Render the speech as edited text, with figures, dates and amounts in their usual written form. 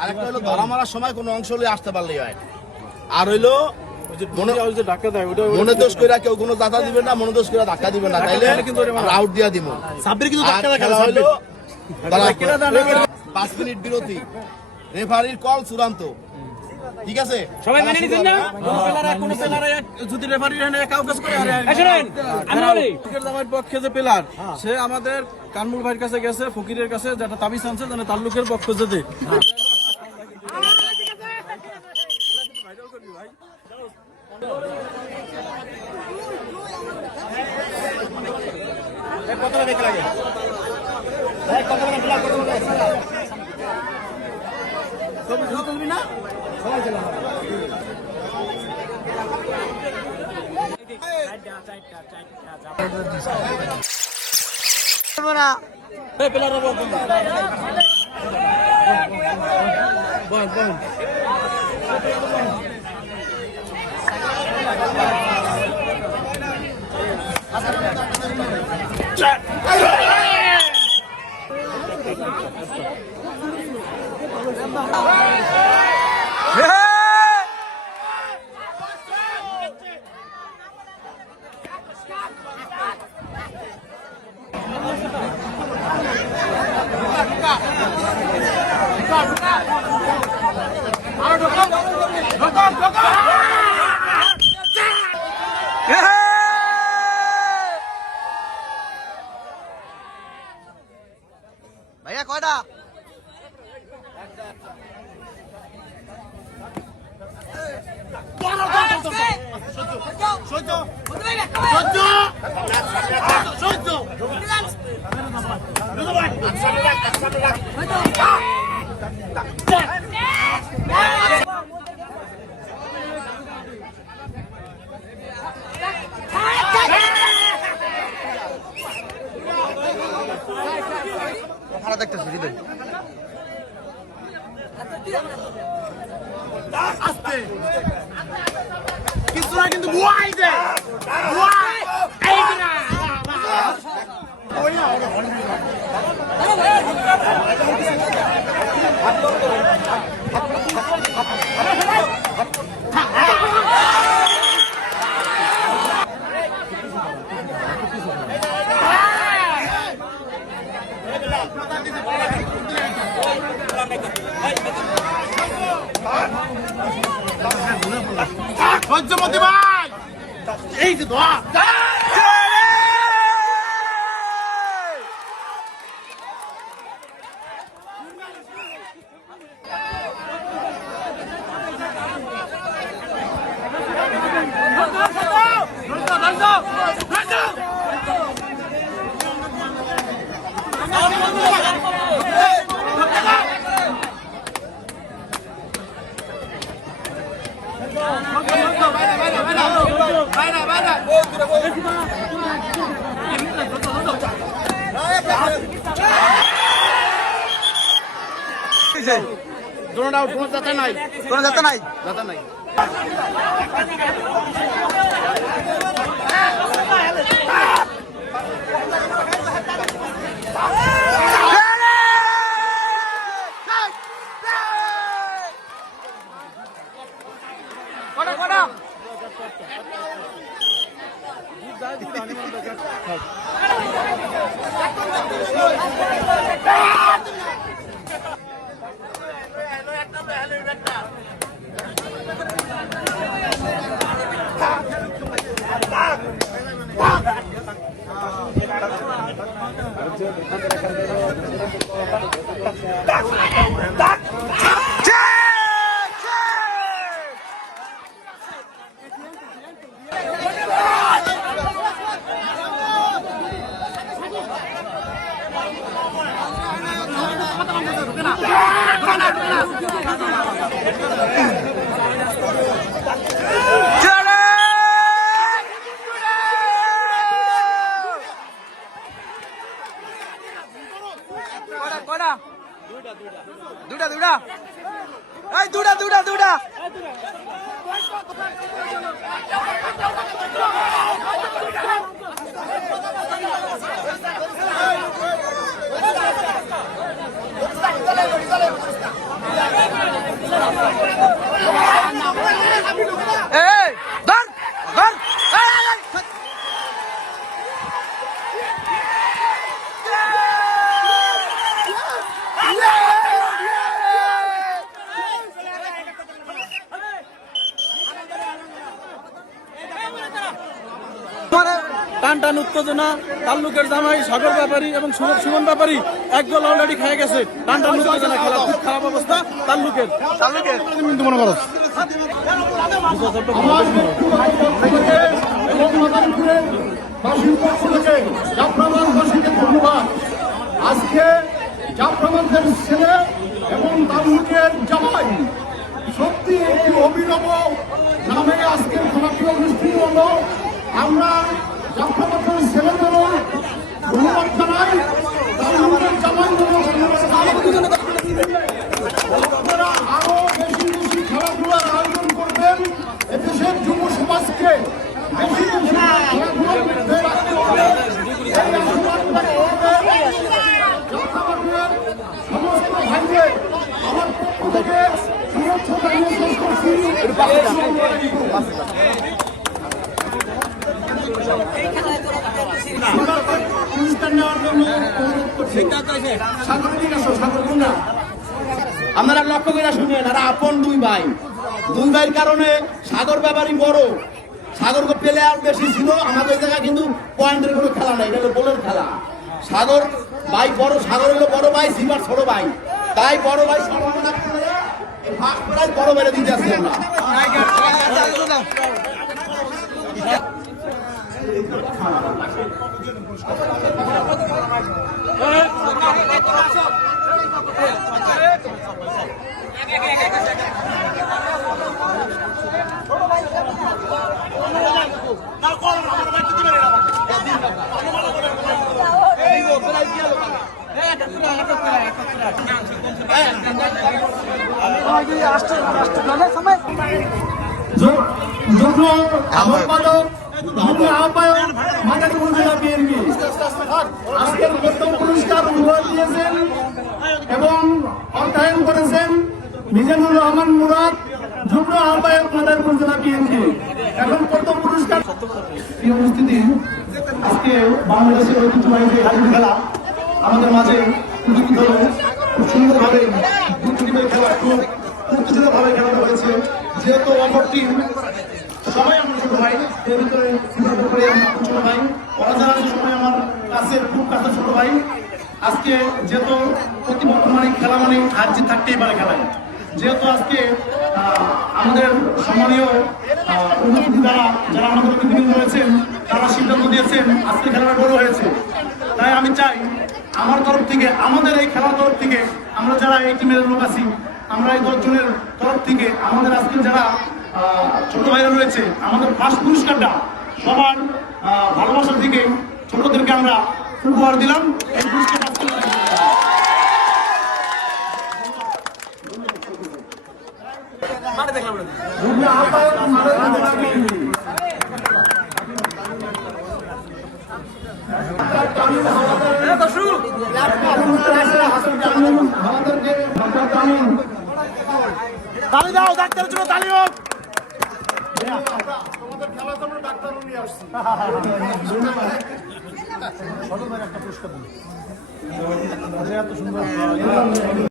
আরেকটা হলো ধরা মারার সময় কোনো অংশ হলে আসতে পারলেই হয়। আর হইলো মনে দোষ করে কেউ কোনো দাতা দিবে না, মনে দোষ করে ধাক্কা দিবে না, তাইলে আউট দিয়া দিব। খেলা হইলো 5 মিনিট বিরতি, রেফারির কল চূড়ান্ত। ঠিক আছে, সবাই মেনে নিছেন না? কোন প্লেয়ারে যদি রেফারি কাউকে করে আমার পক্ষে যে প্লেয়ার সে আমাদের কানমুল ভাইয়ের কাছে গেছে, ফকিরের কাছে, যেটা তাবিজ আনছে যেন তাল্লুকের পক্ষ যেতে কতটা দেখে লাগে তুলবি না সবাই চলে ভাইয়া কয়টা খারাপ দেখতেছি হৃদয় কিছু না কিন্তু বুয়াই দে বুয়াই এই না পঞ্চমতি ভাই এই যে দোয়া কোনো যাতা নাই, কোনো যাতা নাই, যাতা নাই। দুটা টান টান উত্তেজনা। তাল্লুকের জামাই সাগর ব্যাপারী এবং সুমন ব্যাপারী এক গোল অলরেডি খেয়ে গেছে। টান টান উত্তেজনা, খেলা খুব খারাপ অবস্থা তাল্লুকের। কিন্তু মনে করো আজকে জাফরাবাদের ছেলে এবং তালুকের জামাই সত্যি একটি অভিনব নামে আজকের খেলাটি অনুষ্ঠিত হলো। আমরা জাফরাবাদের ছেলেদেরও ধন্যবাদ জানাই, তালুকের জামাই আপনারা আরো বেশি বেশি খেলাধুলার আয়োজন করবেন। এদেশের যুব সমাজকে বেশি বেশি খেলাধুলার মধ্যে রাখতে হবে। এই আহ্বানটাকে সমস্ত ভাইকে আমার পক্ষ থেকে শুভেচ্ছা জানিয়ে শেষ করছি। পুরস্কার নেওয়ার জন্য অনুরোধ করছি। সাগরিক আসো, সাগরকুন্ডা। আপনারা লক্ষ্য করে শুনেন, আর আপন দুই ভাইয়ের কারণে সাগর ব্যাপারই বড়, সাগর প্লেয়ার বেশি ছিল। আমাদের জায়গায় কিন্তু পয়েন্টের কোনো খেলা নাই, এটা হলো গোলের খেলা। সাগর ভাই বড়, সাগর হলো বড় ভাই, সিবার ছোট ভাই, তাই বড় ভাই সম্ভাবনা করে ফার্স্ট প্রাইজ বড় ভাইরা দিতে আসছি আমরা। আজকের প্রথম পুরস্কার উপহার দিয়েছেন এবং অর্থায়ন করেছেন মিজানুর রহমান মুরাদ, যুগ্ম আহ্বায়ক মাদারীপুর জেলা বিএনপি। এখন প্রথম পুরস্কার এই উপস্থিতি আজকে বাংলাদেশের ঐতিহ্যবাহী যে হাডুডু খেলা আমাদের মাঝে উপস্থিত হলো। খুব সুন্দরভাবে খেলা খুব উত্তেজিতভাবে খেলানো হয়েছে। যেহেতু অপর টিম সবাই আমার ছোট ভাই, এর ভিতরে ছোট ভাই, ওরা যারা আছে সবাই আমার কাছের খুব কাছের ছোট ভাই। আজকে যেহেতু প্রতি বর্তমানে খেলা মানে হার জিত থাকতেই পারে খেলায়, যেহেতু আজকে আমাদের সম্মানীয় অতিথি যারা আমাদের অতিথি রয়েছেন তারা সিদ্ধান্ত দিয়েছেন আজকে খেলাটা বড় হয়েছে। তাই আমি চাই আমার তরফ থেকে, আমাদের এই খেলার তরফ থেকে, আমরা যারা এই টিমের লোক আছি, আমরা এই 10 জনের তরফ থেকে আমাদের আজকে যারা ছোট ভাইরা রয়েছে, আমাদের ফার্স্ট পুরস্কারটা সবার ভালোবাসার দিকে ছোটদেরকে আমরা উপহার দিলাম। এই পুরস্কার তালি দাও, ডাক্তারের জন্য তালি হোক। আমাদের খেলা তো আমরা ডাক্তারও নিয়ে আসছি। একটা পুরস্কার দিন।